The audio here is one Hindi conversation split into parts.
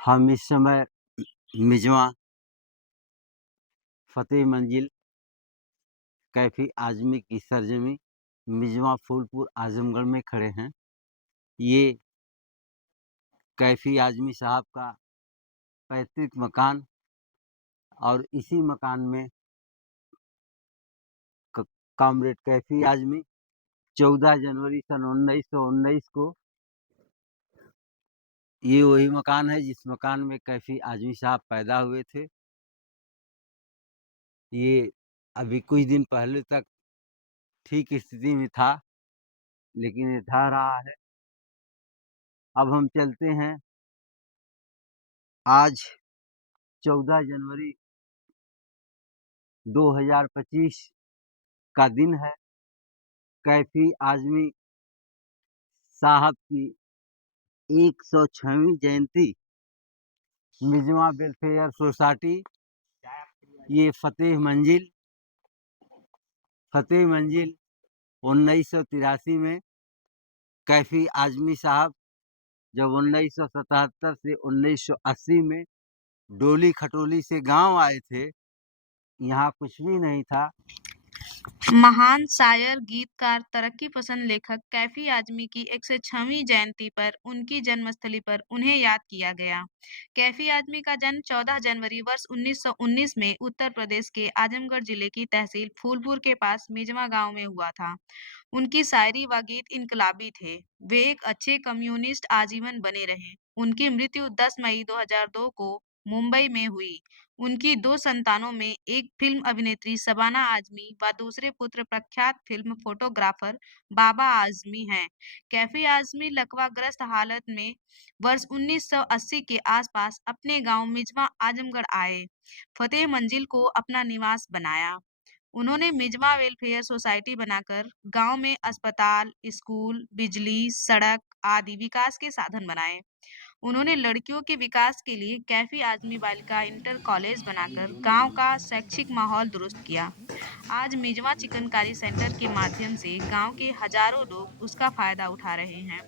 हम इस समय मिजवा फतेह मंजिल कैफी आजमी की सरजमी मिजवा फूलपुर आजमगढ़ में खड़े हैं। ये कैफी आजमी साहब का पैतृक मकान और इसी मकान में कॉमरेड कैफी आजमी 14 जनवरी सन 1919 को ये वही मकान है जिस मकान में कैफी आजमी साहब पैदा हुए थे। ये अभी कुछ दिन पहले तक ठीक स्थिति में था, लेकिन ये ढह रहा है। अब हम चलते हैं। आज 14 जनवरी 2025 का दिन है। कैफी आजमी साहब की 106वीं जयंती मिजवा वेलफेयर सोसाइटी ये फतेह मंजिल 1983 में कैफी आजमी साहब जब 1977 से 1980 में डोली खटोली से गांव आए थे, यहाँ कुछ भी नहीं था। महान शायर, गीतकार, तरक्की पसंद लेखक कैफी आजमी की 106वीं जयंती पर उनकी जन्मस्थली पर उन्हें याद किया गया। कैफी आजमी का जन्म 14 जनवरी वर्ष 1919 में उत्तर प्रदेश के आजमगढ़ जिले की तहसील फूलपुर के पास मिजवा गांव में हुआ था। उनकी शायरी व गीत इनकलाबी थे। वे एक अच्छे कम्युनिस्ट आजीवन बने रहे। उनकी मृत्यु 10 मई 2002 को मुंबई में हुई। उनकी 2 संतानों में एक फिल्म अभिनेत्री शबाना आजमी व दूसरे पुत्र प्रख्यात फिल्म फोटोग्राफर बाबा आजमी हैं। कैफी आजमी लकवाग्रस्त हालत में वर्ष 1980 के आसपास अपने गांव मिजवा आजमगढ़ आए। फतेह मंजिल को अपना निवास बनाया। उन्होंने मिजवा वेलफेयर सोसाइटी बनाकर गांव में अस्पताल, स्कूल, बिजली, सड़क आदि विकास के साधन बनाए। उन्होंने लड़कियों के विकास के लिए कैफी आजमी बालिका इंटर कॉलेज बनाकर गांव का शैक्षिक माहौल दुरुस्त किया। आज मिजवा चिकनकारी सेंटर के माध्यम से गांव के हजारों लोग उसका फायदा उठा रहे हैं।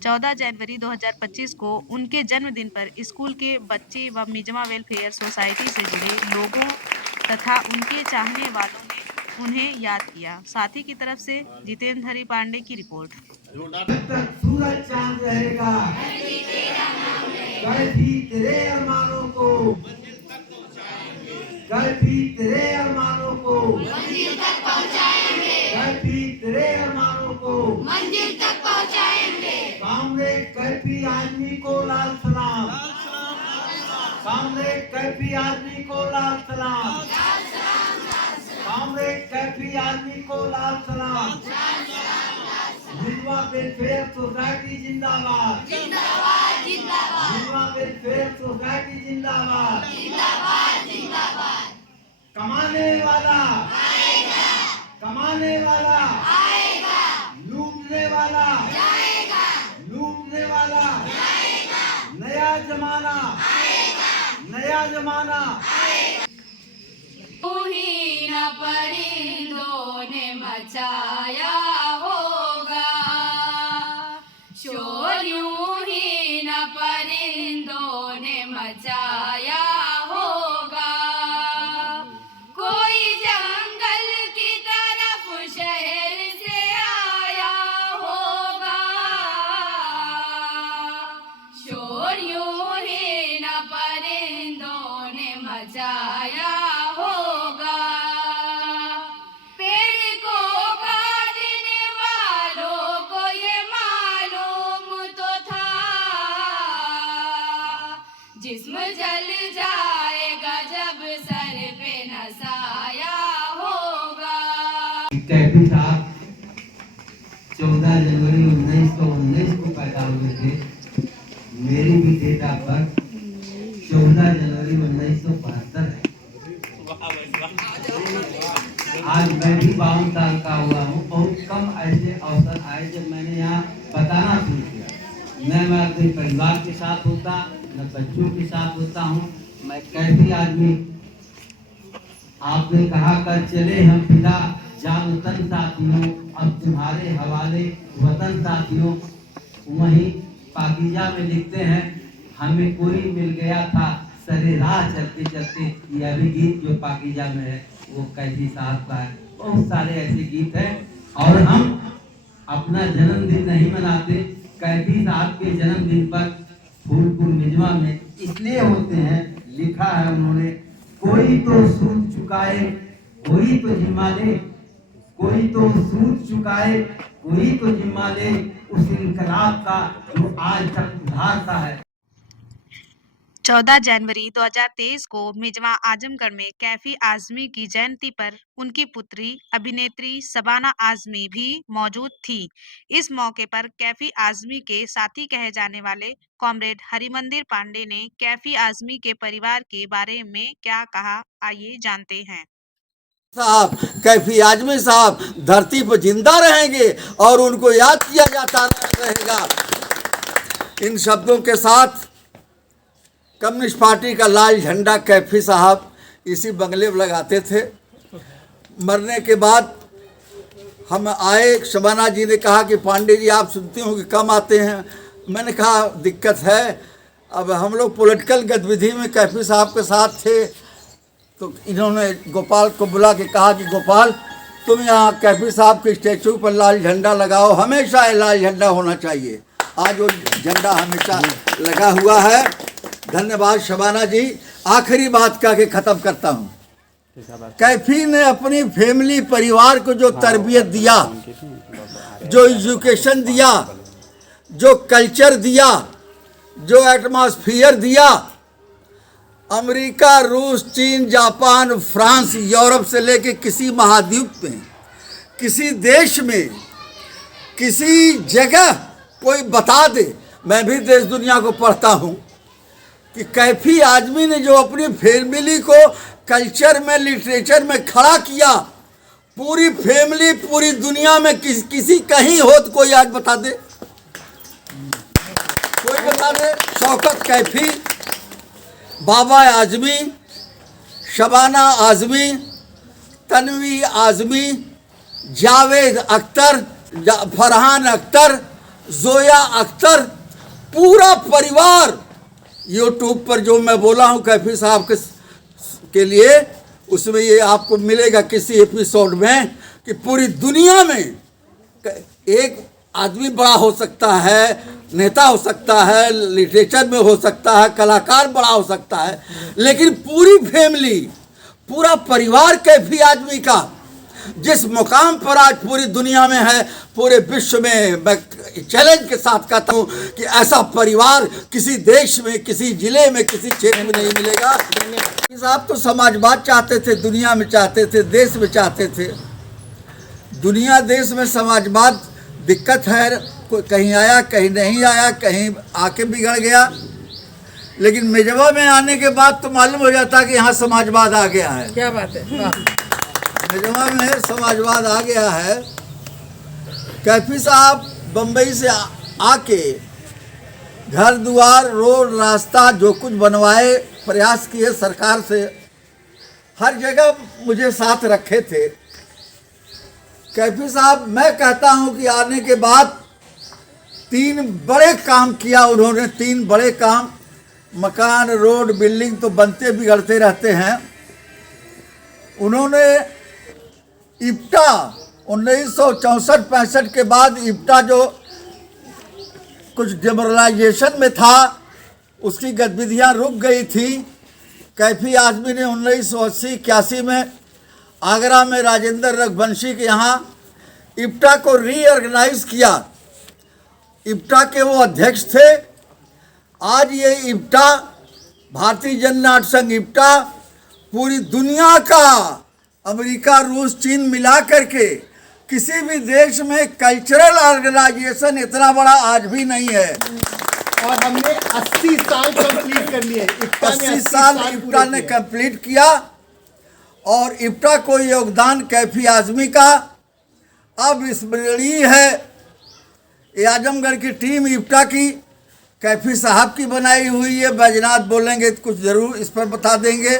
14 जनवरी 2025 को उनके जन्मदिन पर स्कूल के बच्चे व मिजवा वेलफेयर सोसाइटी से जुड़े लोगों तथा उनके चाहने वालों ने उन्हें याद किया। साथी की तरफ से जितेंद्र हरि पांडे की रिपोर्ट। सूरज चांद रहेगा, कैफी तेरे अरमानों को, कैफी तेरे अरमानों को मंजिल तक पहुंचाएंगे, कैफी तेरे अरमानों को मंजिल तक पहुंचाएंगे। कॉमरेड कैफी आजमी को लाल सलाम, कॉमरेड कैफी आजमी को लाल सलाम, कॉमरेड कैफी आजमी को लाल सलाम। मिजवा वेलफेयर सोसाइटी जिंदाबाद, जिंदाबाद, जिंदाबाद। मिजवा वेलफेयर सोसाइटी जिंदाबाद, जिंदाबाद, जिंदाबाद। कमाने वाला आएगा, कमाने वाला आएगा, लूटने वाला जाएगा, लूटने वाला जाएगा। नया जमाना आएगा, नया जमाना आएगा। न परिंदों ने मचाया होगा शोर, यूं ही न परिंदों ने मचाया होगा। कोई जंगल की तरफ शहर से आया होगा शोर, यूं ही न परिंदों ने मचाया होगा। पेड़ को काटने वालों को ये मालूम तो था जिस्म जल जाएगा जब सर पे न साया होगा। कैफी साहब 14 जनवरी 1919 को पैदा हुए थे। मेरी भी डेट ऑफ बर्थ 14 जनवरी 1972 है। आज मैं भी 52 साल का हुआ हूँ। बहुत कम ऐसे अवसर आए जब मैंने यहाँ बताना शुरू किया। मैं अपने परिवार के साथ होता, न बच्चों के साथ होता हूँ। मैं कैफी आदमी, आपने कहा कर चले हम पिता जान तन साथियों, अब तुम्हारे हवाले वतन साथियों। वहीं पाकीजा में लिखते हैं, हमें कोई मिल गया था सरे राह चलते चलते। यह भी गीत जो पाकीजा में है वो कैफी साहब का है। बहुत सारे ऐसे गीत हैं। और हम अपना जन्मदिन नहीं मनाते, कैफी साहब के जन्मदिन पर फूलपुर मिजवा में इसलिए होते हैं, लिखा है उन्होंने, कोई तो सूद चुकाए कोई तो जिम्मा ले, कोई तो सूद चुकाए कोई तो जिम्मा ले, उस इनकलाब का जो आज तक उधारता है। 14 जनवरी 2023 को मिजवा आजमगढ़ में कैफी आजमी की जयंती पर उनकी पुत्री अभिनेत्री शबाना आजमी भी मौजूद थी। इस मौके पर कैफी आजमी के साथी कहे जाने वाले कॉमरेड हरिमंदिर पांडे ने कैफी आजमी के परिवार के बारे में क्या कहा, आइए जानते हैं। साहब कैफी आजमी साहब धरती पर जिंदा रहेंगे और उनको याद किया जाता रहेगा। इन शब्दों के साथ कम्युनिस्ट पार्टी का लाल झंडा कैफी साहब इसी बंगले में लगाते थे। मरने के बाद हम आए, शबाना जी ने कहा कि पांडे जी आप सुनती हो कि कम आते हैं। मैंने कहा दिक्कत है, अब हम लोग पॉलिटिकल गतिविधि में कैफी साहब के साथ थे, तो इन्होंने गोपाल को बुला के कहा कि गोपाल तुम यहाँ कैफी साहब के स्टैचू पर लाल झंडा लगाओ, हमेशा ये लाल झंडा होना चाहिए। आज वो झंडा हमेशा लगा हुआ है। धन्यवाद शबाना जी। आखिरी बात कह के ख़त्म करता हूँ। कैफी ने अपनी फैमिली परिवार को जो तरबियत दिया, जो एजुकेशन दिया, जो कल्चर दिया, जो एटमॉस्फियर दिया, अमेरिका, रूस, चीन, जापान, फ्रांस, यूरोप से लेके किसी महाद्वीप में, किसी देश में, किसी जगह कोई बता दे, मैं भी देश दुनिया को पढ़ता हूँ कि कैफी आजमी ने जो अपनी फैमिली को कल्चर में, लिटरेचर में खड़ा किया, पूरी फैमिली पूरी दुनिया में किसी कहीं हो तो कोई आज बता दे, कोई बता दे। शौकत कैफी, बाबा आजमी, शबाना आजमी, तन्वी आजमी, जावेद अख्तर, फरहान अख्तर, जोया अख्तर, पूरा परिवार यूट्यूब पर जो मैं बोला हूँ कैफी साहब के लिए, उसमें ये आपको मिलेगा किसी एपिसोड में कि पूरी दुनिया में एक आदमी बड़ा हो सकता है, नेता हो सकता है, लिटरेचर में हो सकता है, कलाकार बड़ा हो सकता है, लेकिन पूरी फैमिली, पूरा परिवार कैफी आदमी का जिस मुकाम पर आज पूरी दुनिया में है, पूरे विश्व में, मैं चैलेंज के साथ कहता हूँ कि ऐसा परिवार किसी देश में, किसी जिले में, किसी क्षेत्र में नहीं मिलेगा। साहब तो समाजवाद चाहते थे, दुनिया में चाहते थे, देश में चाहते थे। दुनिया देश में समाजवाद दिक्कत है, कोई कहीं आया कहीं नहीं आया, कहीं आके बिगड़ गया, लेकिन मिजवा में आने के बाद तो मालूम हो जाता कि यहाँ समाजवाद आ गया है। क्या बात है, मिजवा में समाजवाद आ गया है। कैफी साहब बम्बई से आके घर द्वार, रोड, रास्ता जो कुछ बनवाए, प्रयास किए सरकार से, हर जगह मुझे साथ रखे थे। कैफी साहब, मैं कहता हूं कि आने के बाद 3 बड़े काम किया उन्होंने, 3 बड़े काम। मकान, रोड, बिल्डिंग तो बनते बिगड़ते रहते हैं। उन्होंने इप्टा 1964-65 के बाद इप्टा जो कुछ डिमोरलाइजेशन में था, उसकी गतिविधियां रुक गई थी। कैफी आजमी ने 1980-81 में आगरा में राजेंद्र रघुवंशी के यहाँ इप्टा को रीऑर्गेनाइज किया। इप्टा के वो अध्यक्ष थे। आज ये इप्टा, भारतीय जन नाट्य संघ इप्टा, पूरी दुनिया का, अमेरिका, रूस, चीन मिला करके किसी भी देश में कल्चरल ऑर्गेनाइजेशन इतना बड़ा आज भी नहीं है। और हमने 80 साल कंप्लीट कर लिए। 80 साल इप्टा ने कंप्लीट किया और इप्टा को योगदान कैफी आजमी का अब स्मरणीय है। ये आजमगढ़ की टीम इप्टा की कैफी साहब की बनाई हुई है। बैजनाथ बोलेंगे तो कुछ ज़रूर इस पर बता देंगे।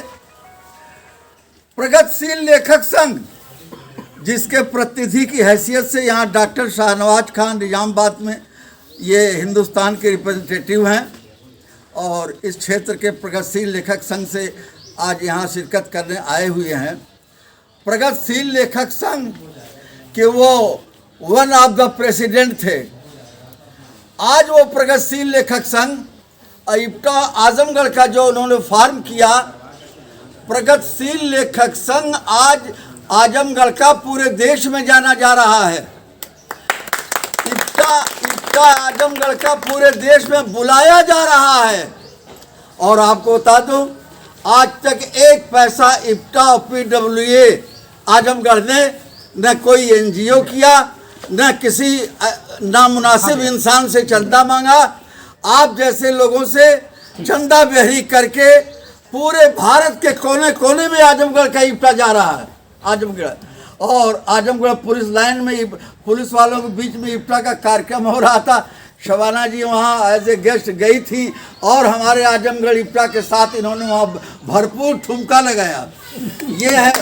प्रगतिशील लेखक संघ, जिसके प्रतिनिधि की हैसियत से यहाँ डॉक्टर शाहनवाज खान निजामाबाद में ये हिंदुस्तान के रिप्रेजेंटेटिव हैं, और इस क्षेत्र के प्रगतिशील लेखक संघ से आज यहाँ शिरकत करने आए हुए हैं। प्रगतिशील लेखक संघ के वो वन ऑफ द प्रेसिडेंट थे। आज वो प्रगतिशील लेखक संघ इप्टा आजमगढ़ का जो उन्होंने फॉर्म किया, प्रगतिशील लेखक संघ आज आजमगढ़ का पूरे देश में जाना जा रहा है। इप्टा आजमगढ़ का पूरे देश में बुलाया जा रहा है। और आपको बता दूं, आज तक एक पैसा इप्टा और PWA आजमगढ़ ने न कोई NGO किया, न किसी नामुनासिब इंसान से चंदा मांगा। आप जैसे लोगों से चंदा बेहरी करके पूरे भारत के कोने कोने में आजमगढ़ का इप्टा जा रहा है। आजमगढ़ और आजमगढ़ पुलिस लाइन में पुलिस वालों के बीच में इप्टा का कार्यक्रम हो रहा था। शबाना जी वहाँ एज ए गेस्ट गई थी और हमारे आजमगढ़ इप्टा के साथ इन्होंने वहाँ भरपूर ठुमका लगाया। ये है